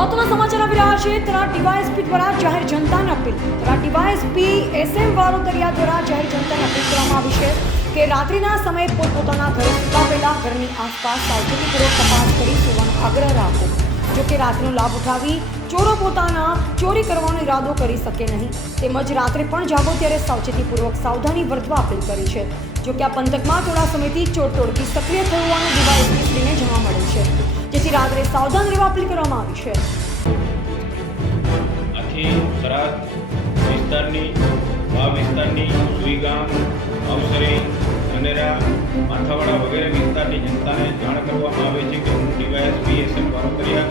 મહત્વના સમાચાર આવી રહ્યા છે। થરાદ ડીવાયએસપી દ્વારા જાહેર જનતાને appeal. Tharad DYSP SM Varotariya દ્વારા જાહેર જનતાને અપીલ કરવામાં આવી છે કે રાત્રિના સમયે પોતપોતાના ઘરે સૂતા પહેલા ઘરની આસપાસ સાવચેતીપૂર્વક તપાસ કરી સૂવાનો આગ્રહ રાખો। જો કે રાત્રિનો લાભ ઉઠાવી ચોરો પોતાના ચોરી કરવાનો ઈરાદો કરી શકે નહીં, તેમજ રાત્રે પણ જાગો ત્યારે સાવચેતીપૂર્વક સાવધાની વર્તવા અપીલ કરી છે। જો કે આ પંથકમાં થોડા સમયથી ચોર ટોળકી સક્રિય થઈ હોવાનું ડીવાયએસપીને જાણવા મળ્યું છે, જેથી રાત્રે સાવધાન રહેવા અપીલ કરવામાં આવી છે। આથી થરાદ વિસ્તારની વાવ વિસ્તારની સુઈગામ, અવસરી, અનેરા, માથાવાડા વગેરે વિસ્તારની જનતાને જાણ કરવામાં આવે છે કે હું ડીવાયએસપી SM વારોતરિયા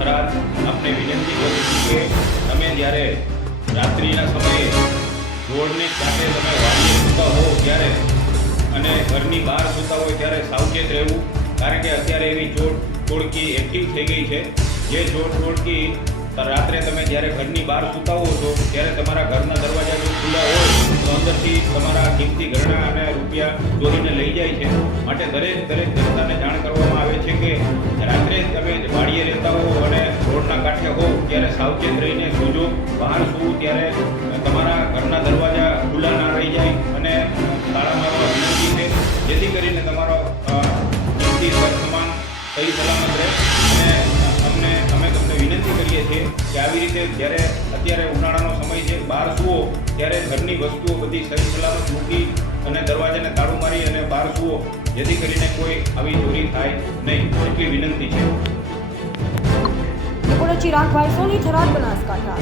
થરાદ આપને વિનંતી કરું છું કે તમે જ્યારે રાત્રિના સમયે રોડને કાંઠે તમે વાડીએ સૂતા હો ત્યારે અને ઘરની બહાર સૂતા હોય ત્યારે સાવચેત રહેવું, કારણ કે અત્યારે એવી ચોર ટોળકી એક્ટિવ થઈ ગઈ છે। જે ચોર ટોળકી રાત્રે તમે જ્યારે ઘરની બહાર સૂતા હો છો ત્યારે તમારા ઘરના દરવાજા જો ખુલ્લા હોય તો અંદરથી તમારા કિંમતી ઘરેણાં અને રૂપિયા ચોરીને લઈ જાય છે। માટે દરેક જનતાને જાણ કરવામાં આવે છે કે રાત્રે તમે વાડીએ રહેતા હો અને રોડના કાંઠે હો ત્યારે સાવચેત રહીને સૂજો। બહાર સૂવું ત્યારે તમારા ઘરના દરવાજા ખુલ્લા ના રહી જાય અને તાળા મારવા વિનંતી છે, જેથી કરીને તમારો કિંમતી સામાન સહી સલામત રહે। અને અમે તમને વિનંતી કરીએ છીએ કે આવી રીતે જ્યારે અત્યારે ઉનાળાનો સમય છે, બહાર સૂવો ત્યારે ઘરની વસ્તુઓ બધી સહી સલામત મૂકી અને દરવાજાને તાળું મારી અને બહાર સૂવો, જેથી કરીને કોઈ આવી ચોરી થાય નહીં, એટલી વિનંતી છે। ચિરાગ ભાઈ સોની, થરાદ, બનાસકાંઠા।